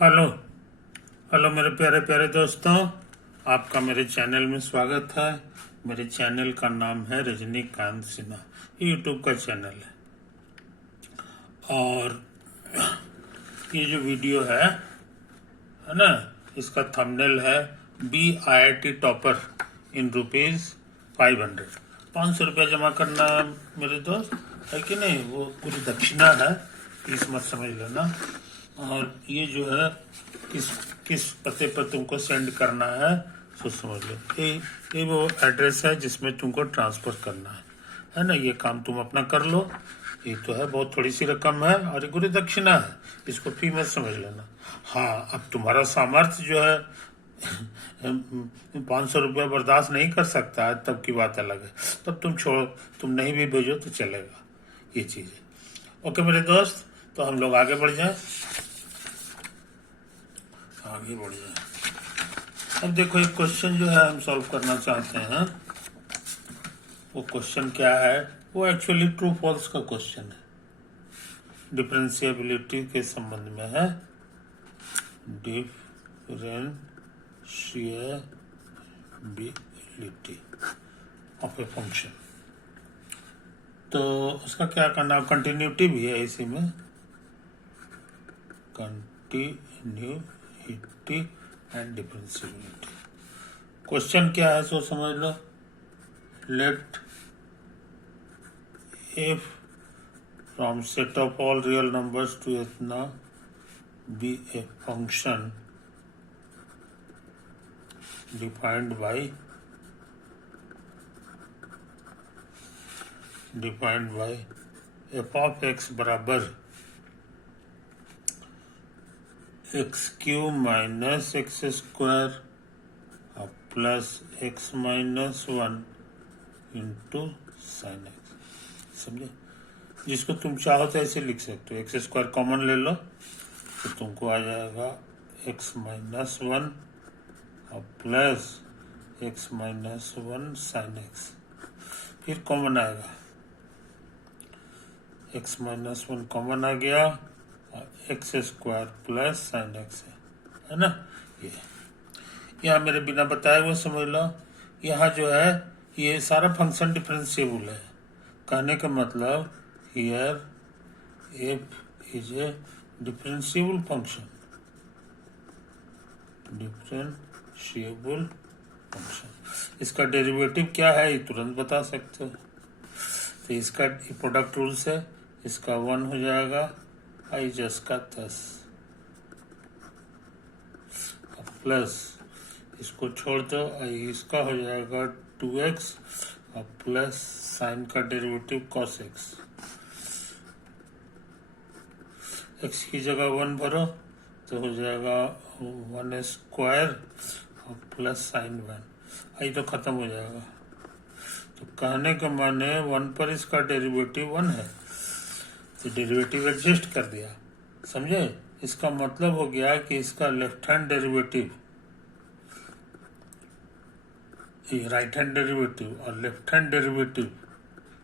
Hello hello मेरे प्यारे प्यारे दोस्तों, आपका मेरे चैनल में स्वागत है। मेरे चैनल का नाम है रजनीकांत सिन्हा, यूट्यूब का चैनल है। और ये जो वीडियो है ना, इसका थंबनेल है BIT टॉपर इन ₹500। 500 रुपया जमा करना मेरे दोस्त, है कि नहीं? वो पूरी दक्षिणा है, प्लीज मत समझ लेना। और ये जो है किस किस पते पर तुमको सेंड करना है सो समझ लो। ये वो एड्रेस है जिसमें तुमको ट्रांसफर करना है ना। ये काम तुम अपना कर लो। ये तो है, बहुत थोड़ी सी रकम है और ये गुरु दक्षिणा है, इसको फी मत समझ लेना। हाँ, अब तुम्हारा सामर्थ्य जो है 500 रुपया बर्दाश्त नहीं कर सकता है, तब की बात अलग है। तब तुम छोड़ो, तुम नहीं भी भेजो तो चलेगा, ये चीज है। ओके मेरे दोस्त, तो हम लोग आगे बढ़ जाए। अब देखो, एक क्वेश्चन जो है हम सॉल्व करना चाहते हैं। वो क्वेश्चन क्या है? वो एक्चुअली ट्रू फॉल्स का क्वेश्चन है, डिफरेंशिएबिलिटी के संबंध में है। Differentiability of a function. तो उसका क्या करना, कंटिन्यूटी भी है इसी में, कंटिन्यूटी एंड डिफरेंशिएबिलिटी। क्वेश्चन क्या है सो समझ लो। Let if from set of all real numbers to etna be a function defined by f of x बराबर x Q minus x square plus x minus 1 into sine x. समझे? जिसको तुम चाहो तो ऐसे लिख सकते हो, एक्स स्क्वायर कॉमन ले लो तो तुमको आ जाएगा एक्स माइनस 1 और plus x minus 1 sine x. फिर कॉमन आएगा, एक्स माइनस 1 कॉमन आ गया और x square plus sine x है ना। ये यहाँ मेरे बिना बताए हुए समझ लो। यहाँ जो है ये सारा फंक्शन डिफरेंशिएबल है। कहने का मतलब here F is a differentiable function, differentiable function. इसका डेरिवेटिव क्या है ये तुरंत बता सकते हो। तो इसका प्रोडक्ट रूल से इसका 1 हो जाएगा, आई जस का 10 प्लस इसको छोड़ दो, आई इसका हो जाएगा 2x और प्लस साइन का डेरिवेटिव cos x। x की जगह 1 भरो तो हो जाएगा 1 स्क्वायर और प्लस साइन 1। आई तो खत्म हो जाएगा। तो कहने का माने 1 पर इसका डेरिवेटिव 1 है, तो डेरिवेटिव एडजस्ट कर दिया। समझे? इसका मतलब हो गया कि इसका left hand derivative, right hand derivative और लेफ्ट हैंड डेरिवेटिव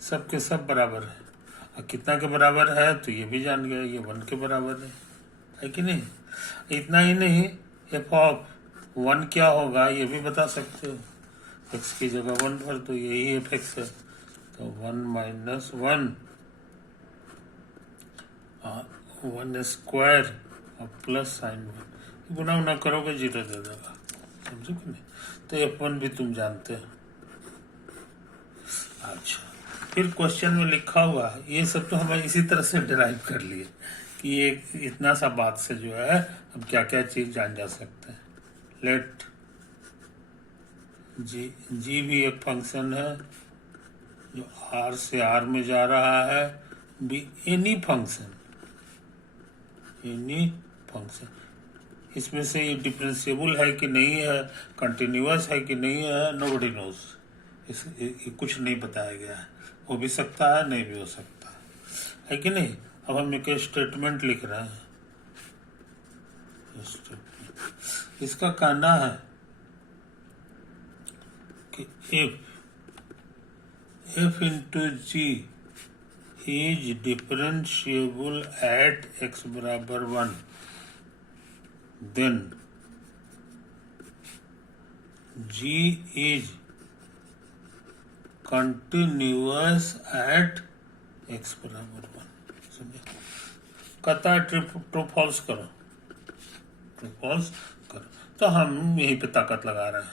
सब के सब बराबर है। और कितना के बराबर है तो ये भी जान गया, ये 1 के बराबर है कि नहीं? इतना ही नहीं, एफ ऑफ 1 क्या होगा ये भी बता सकते हो। एक्स की जगह 1 भर तो यही एफ एक्स है, तो 1 माइनस 1 1 स्क्वायर और प्लस साइन 1। गुना उना करोगे 0 दे देगा। समझो कि नहीं? तो F1 भी तुम जानते हो। अच्छा, फिर क्वेश्चन में लिखा हुआ है, ये सब तो हमें इसी तरह से डिराइव कर लिए कि ये इतना सा बात से जो है हम क्या क्या चीज जान जा सकते हैं। लेट जी भी एक फंक्शन है जो R से R में जा रहा है, बी एनी फंक्शन, इसमें से ये डिफरेंशिएबल है कि नहीं है, कंटिन्यूअस है कि नहीं है, नोबडी नोज। ये कुछ नहीं बताया गया है। हो भी सकता है, नहीं भी हो सकता है कि नहीं? अब हम एक स्टेटमेंट लिख रहे हैं। इसका कहना है कि if into g is differentiable at x बराबर 1, then g is continuous at x बराबर 1। समझे? कहता है ट्रू फॉल्स करो, ट्रू फॉल्स करो। तो हम यहीं पे ताकत लगा रहे हैं,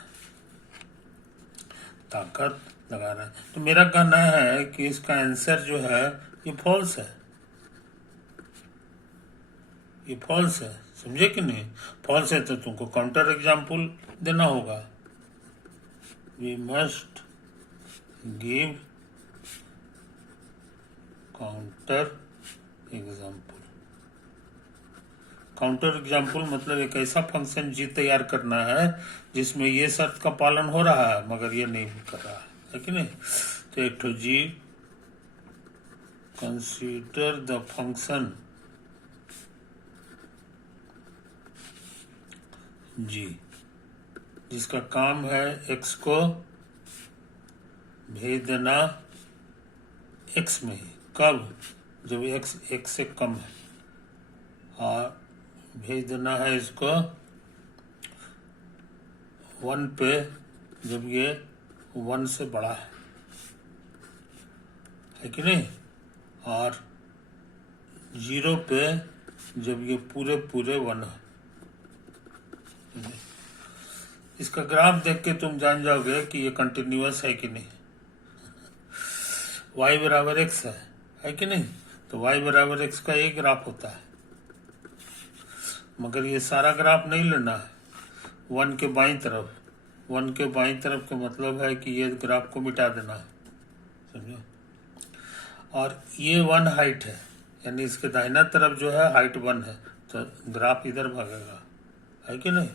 ताकत लगा रहे हैं। तो मेरा कहना है कि इसका आंसर जो है ये फॉल्स है, ये फॉल्स है। समझे कि नहीं? फॉल्स है तो तुमको काउंटर एग्जाम्पल देना होगा। We must give counter example. Counter example मतलब एक ऐसा फंक्शन जी तैयार करना है जिसमें ये शर्त का पालन हो रहा है मगर ये नहीं कर रहा है कि नहीं? तो एक तो जी कंसीडर द फंक्शन जी जिसका काम है एक्स को भेज देना एक्स में। कब? जब एक्स से कम है, और भेज देना है इसको 1 पे जब ये 1 से बड़ा है कि नहीं? और 0 पे जब ये पूरे 1 है। इसका ग्राफ देख के तुम जान जाओगे कि ये कंटिन्यूअस है कि नहीं। y बराबर x है कि नहीं? तो y बराबर x का एक ग्राफ होता है, मगर ये सारा ग्राफ नहीं लेना है। 1 के बाईं तरफ, 1 के बाईं तरफ का मतलब है कि ये ग्राफ को मिटा देना है। समझो? और ये 1 हाइट है, यानी इसके दाहिना तरफ जो है हाइट 1 है, तो ग्राफ इधर भागेगा, है कि नहीं?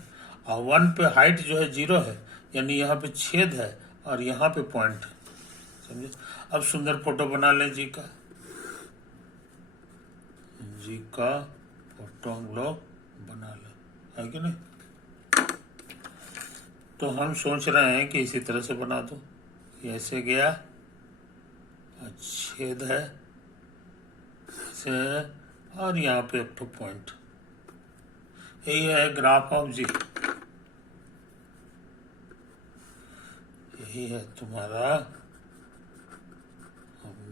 और 1 पे हाइट जो है 0 है, यानी यहाँ पे छेद है और यहाँ पे पॉइंट है। समझे? अब सुंदर फोटो बना लें जी का, जी का फोटो हम लोग बना लें, है कि नहीं? तो हम सोच रहे हैं कि इसी तरह से बना दो। ये ऐसे गया, छेद है ऐसे, और यहाँ पे एक तो पॉइंट। यही है ग्राफ ऑफ जी, यही है तुम्हारा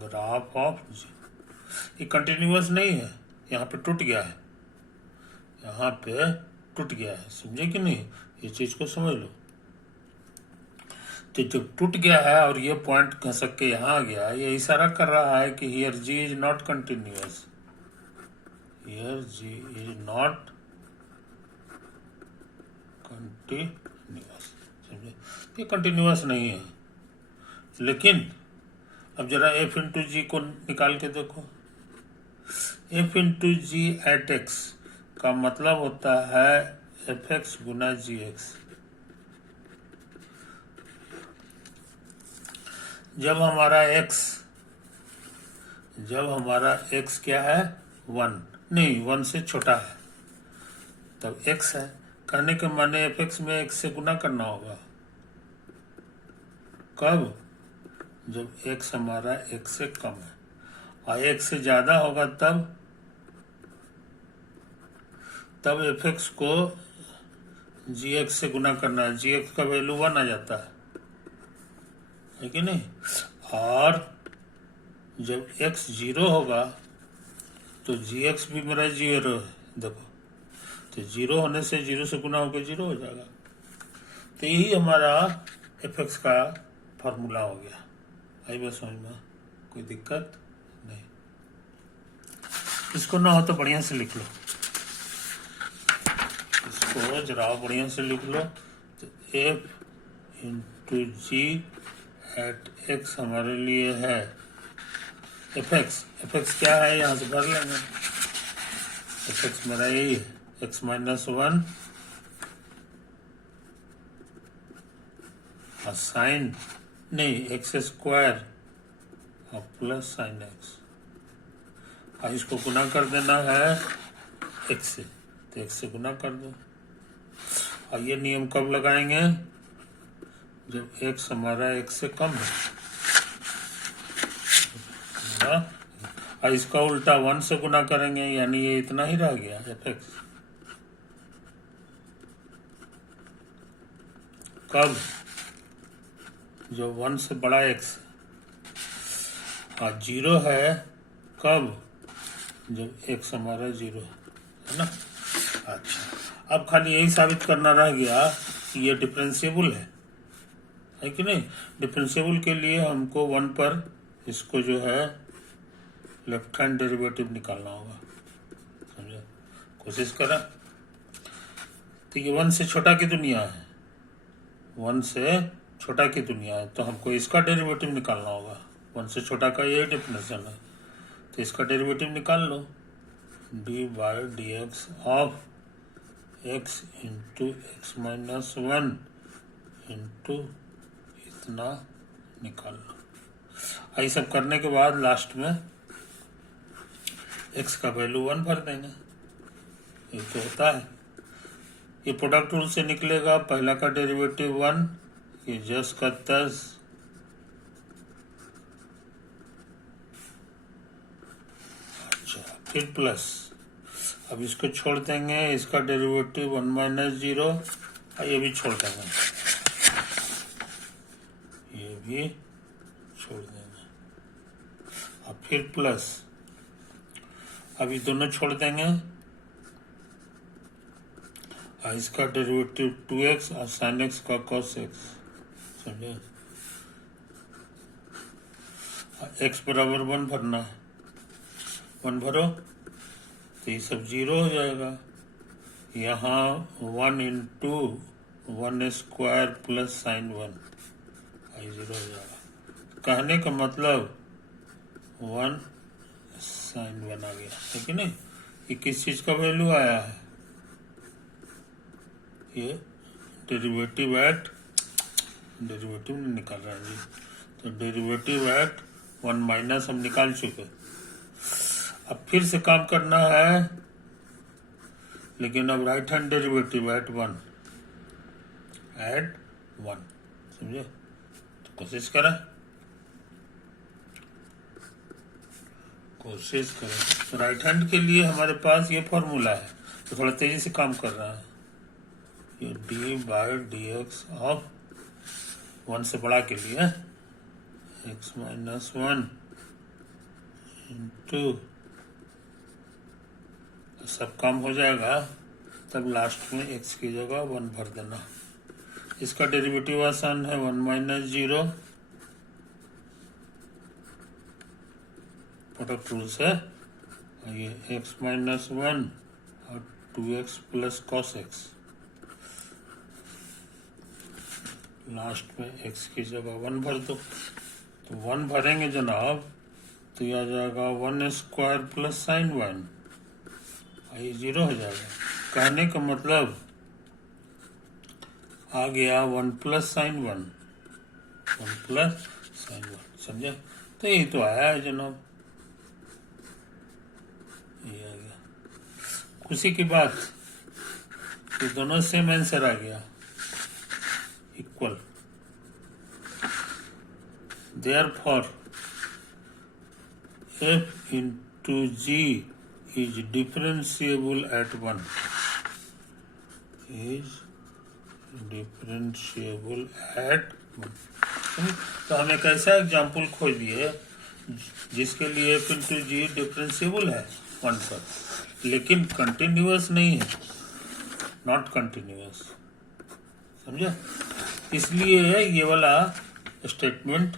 ग्राफ ऑफ जी। ये कंटिन्यूअस नहीं है, यहाँ पे टूट गया है, यहाँ पे टूट गया है। समझे कि नहीं? ये चीज को समझ लो। तो जब टूट गया है और ये पॉइंट घसक के यहाँ आ गया, ये इशारा कर रहा है कि here G is not continuous, here G is not continuous. समझे? ये कंटिन्यूअस नहीं है। लेकिन अब जरा एफ इंटू जी को निकाल के देखो। एफ इंटू जी एट एक्स का मतलब होता है एफ एक्स गुना जी एक्स। जब हमारा x क्या है 1 नहीं 1 से छोटा है तब x है। कहने के माने एफ एक्स में x से गुना करना होगा। कब? जब x हमारा x से कम है, और x से ज्यादा होगा तब एफ एक्स को जी एक्स से गुना करना है। जी एक्स का वैल्यू 1 आ जाता है कि नहीं? और जब x 0 होगा तो जी एक्स भी मेरा 0 है। देखो, तो 0 होने से 0 से गुना होकर 0 हो जाएगा। तो यही हमारा एफ एक्स का फॉर्मूला हो गया। आई बात समझ में? कोई दिक्कत नहीं। इसको ना हो तो बढ़िया से लिख लो, इसको जरा बढ़िया से लिख लो। तो एफ इंटू जी एट एक्स हमारे लिए है एफ एक्स क्या है यहाँ से भर लेंगे। एफ एक्स मेरा यही है एक्स माइनस 1 और साइन नहीं एक्स स्क्वायर और प्लस साइन एक्स, और इसको गुना कर देना है एक्स से, तो एक्स से गुना कर दो। और ये नियम कब लगाएंगे? जब एक्स हमारा एक्स से कम है। और इसका उल्टा 1 से गुना करेंगे, यानी ये इतना ही रह गया एफ एक्स। कब? जब 1 से बड़ा x और 0 है कब? जब x हमारा 0 है ना। अच्छा, अब खाली यही साबित करना रह गया कि ये डिफरेंशिएबल है कि नहीं। डिफरेंशिएबल के लिए हमको 1 पर इसको जो है लेफ्ट हैंड डेरिवेटिव निकालना होगा, समझे। कोशिश करें तो ये 1 से छोटा की दुनिया है, 1 से छोटा की दुनिया है, तो हमको इसका डेरिवेटिव निकालना होगा। 1 से छोटा का यही डेफिनेशन है, तो इसका डेरिवेटिव निकाल लो। D by d x of x into x minus 1 into इतना निकाल लो। ये सब करने के बाद लास्ट में x का वैल्यू 1 भर देंगे। ये तो होता है, ये प्रोडक्ट रूल से निकलेगा। पहला का डेरिवेटिव 1, ये जस का तस, अच्छा, फिर प्लस। अब इसको छोड़ देंगे, इसका डेरिवेटिव 1 माइनस 0, ये भी छोड़ देंगे, ये भी छोड़ देंगे, अब फिर प्लस। अब ये दोनों छोड़ देंगे, और इसका डेरिवेटिव 2x और sin x का cos x, समझे। x बराबर 1 भरना है, 1 भरो तो ये सब 0 हो जाएगा। यहाँ 1 इंटू 1 स्क्वायर प्लस साइन 1, ये 0 हो जाएगा। कहने का मतलब 1 साइन 1 आ गया, है कि नहीं। ये किस चीज का वैल्यू आया है? ये डेरिवेटिव एट, डेरिवेटिव नहीं निकाल रहा है जी, तो डेरिवेटिव एट 1 माइनस हम निकाल चुके। अब फिर से काम करना है, लेकिन अब राइट हैंड डेरिवेटिव एट 1, समझे। तो कोशिश करें, तो राइट हैंड के लिए हमारे पास ये फॉर्मूला है, तो थोड़ा तेजी से काम कर रहा है। ये D by d x of 1 से बड़ा के लिए x माइनस 1 इंटू, सब काम हो जाएगा। तब लास्ट में x की जगह 1 भर देना। इसका डेरिवेटिव आसान है, 1 माइनस 0, प्रोडक्ट रूल से ये x माइनस 1 और 2x plus cos x, last में x की जगह 1 भर दो। तो 1 भरेंगे जनाब, तो यह आ जाएगा 1 स्क्वायर प्लस साइन 1, ये 0 हो जाएगा। कहने का मतलब आ गया 1 प्लस साइन 1, 1 प्लस साइन 1, समझे। तो यही तो आया है जनाब, ये आ गया। खुशी की बात, ये दोनों सेम आंसर आ गया, equal. Therefore, f into g is differentiable at 1. Is differentiable at 1. तो हम एक ऐसा एग्जाम्पल खोज दिए जिसके लिए f into g डिफरेंशिएबल है 1 पर, लेकिन कंटिन्यूअस नहीं है, नॉट कंटिन्यूअस, समझे। इसलिए ये वाला स्टेटमेंट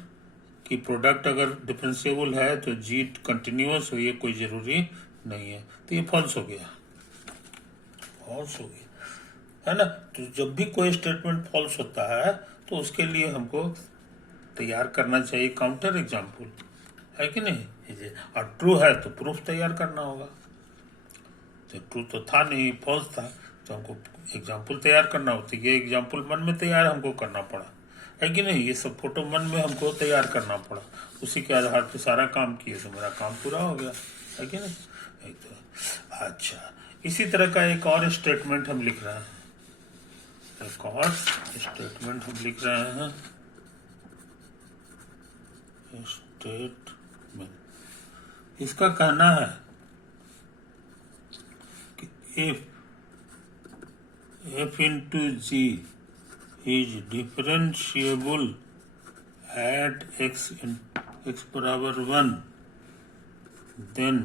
कि प्रोडक्ट अगर डिफरेंशिएबल है तो जी कंटिन्यूअस हो, ये कोई जरूरी नहीं है, तो ये फॉल्स हो गया, फॉल्स हो गया, है ना। तो जब भी कोई स्टेटमेंट फॉल्स होता है तो उसके लिए हमको तैयार करना चाहिए काउंटर एग्जाम्पल, है कि नहीं। और ट्रू है तो प्रूफ तैयार करना होगा। तो ट्रू तो था नहीं, फॉल्स था, तो हमको एग्जाम्पल तैयार करना होता है। ये एग्जाम्पल मन में तैयार हमको करना पड़ा, है कि नहीं। ये सब फोटो मन में हमको तैयार करना पड़ा, उसी के आधार पर सारा काम किए, तो मेरा काम पूरा हो गया, है कि नहीं। तो अच्छा, इसी तरह का एक और स्टेटमेंट हम लिख रहे हैं, एक और स्टेटमेंट हम लिख रहे हैं, स्टेटमेंट। इसका कहना है कि if into g is differentiable at x बराबर 1, then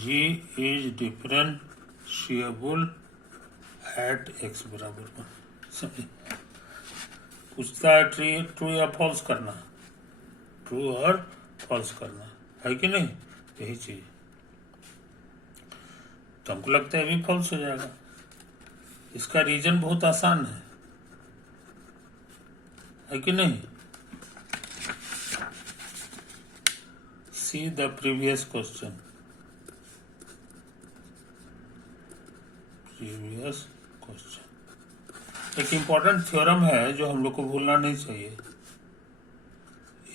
g is differentiable at x बराबर 1। समझे? पूछता है ट्रू या फॉल्स करना, ट्रू और फॉल्स करना है कि नहीं, यही चीज। तो हमको लगता है अभी फॉल्स हो जाएगा। इसका रीजन बहुत आसान है कि नहीं? See the previous question. एक इंपॉर्टेंट थ्योरम है जो हम लोग को भूलना नहीं चाहिए।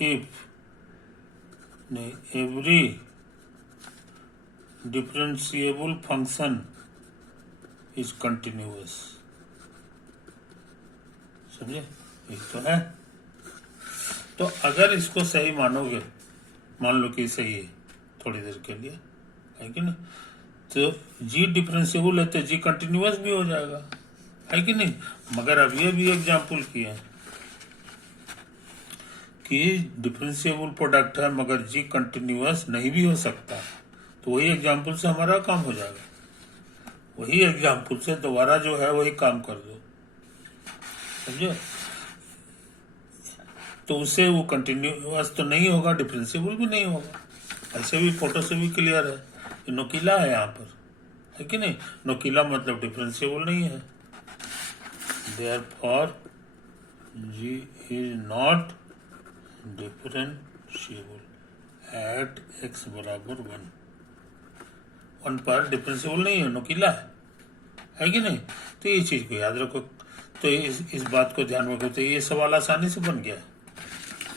If every differentiable function is continuous. समझे? यही तो है। तो अगर इसको सही मानोगे, मान लो कि सही है थोड़ी देर के लिए, है कि नहीं, तो जी डिफरेंशिएबल है तो जी कंटिन्यूअस भी हो जाएगा, है कि नहीं। मगर अब ये भी एग्जाम्पल किया कि डिफरेंशिएबल प्रोडक्ट है मगर जी कंटिन्यूअस नहीं भी हो सकता, तो वही एग्जाम्पल से हमारा काम हो जाएगा। वही एग्जाम्पल से दोबारा जो है वही काम कर दो, समझे? तो उससे वो कंटिन्यूअस तो नहीं होगा, डिफरेंशिएबल भी नहीं होगा। ऐसे भी फोटो से भी क्लियर है, ये नोकीला है यहाँ पर, है कि नहीं। नोकीला मतलब डिफरेंशिएबल नहीं है। Therefore, G is not differentiable at x बराबर 1 पर डिफरेंशिएबल नहीं है, नोकीला है कि नहीं। तो ये चीज को याद रखो। तो इस बात को ध्यान में रखो। तो ये सवाल आसानी से बन गया,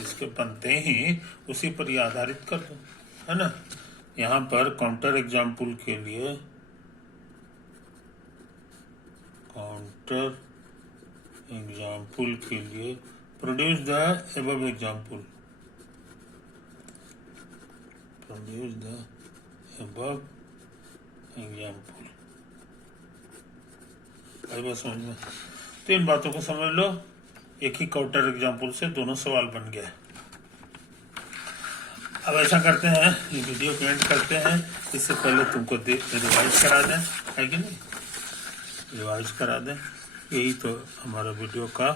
इसके बनते ही उसी पर ये आधारित कर दो, है ना। यहाँ पर काउंटर एग्जाम्पल के लिए प्रोड्यूस द एबव एग्जाम्पल, भाई बस समझ में। तो इन बातों को समझ लो, एक ही काउंटर एग्जाम्पल से दोनों सवाल बन गया। अब ऐसा करते हैं, ये वीडियो को एंड करते हैं। इससे पहले तुमको रिवाइज करा दें, है कि नहीं, रिवाइज करा दें। यही तो हमारा वीडियो का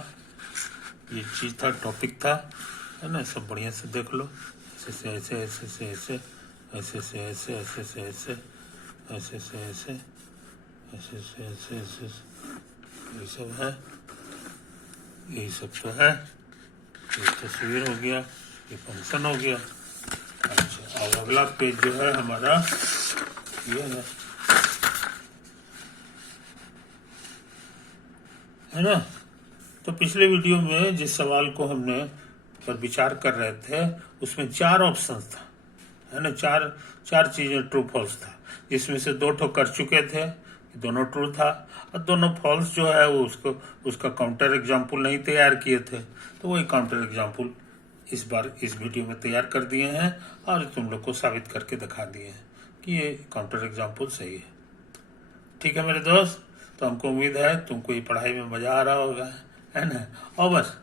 ये चीज़ था, टॉपिक था, है ना। सब बढ़िया से देख लो, ऐसे से ऐसे, ऐसे से ऐसे, ऐसे से ऐसे, ऐसे से ऐसे, ऐसे से ऐसे, ऐसे से ऐसे, ऐसे यही सब है, यही सब तो है। ये तस्वीर हो गया, ये फंक्शन हो गया। अच्छा, अब अगला पेज जो है हमारा ये है ना। तो पिछले वीडियो में जिस सवाल को हमने पर विचार कर रहे थे उसमें 4 ऑप्शंस था, है ना। चार चीजें ट्रू फॉल्स था, जिसमें से 2 ठो कर चुके थे, दोनों ट्रू था, और दोनों फॉल्स जो है वो उसका काउंटर एग्जाम्पल नहीं तैयार किए थे। तो वही काउंटर एग्जाम्पल इस बार इस वीडियो में तैयार कर दिए हैं और तुम लोग को साबित करके दिखा दिए हैं कि ये काउंटर एग्जाम्पल सही है। ठीक है मेरे दोस्त, तो हमको उम्मीद है तुमको ये पढ़ाई में मजा आ रहा होगा, है ना। और बस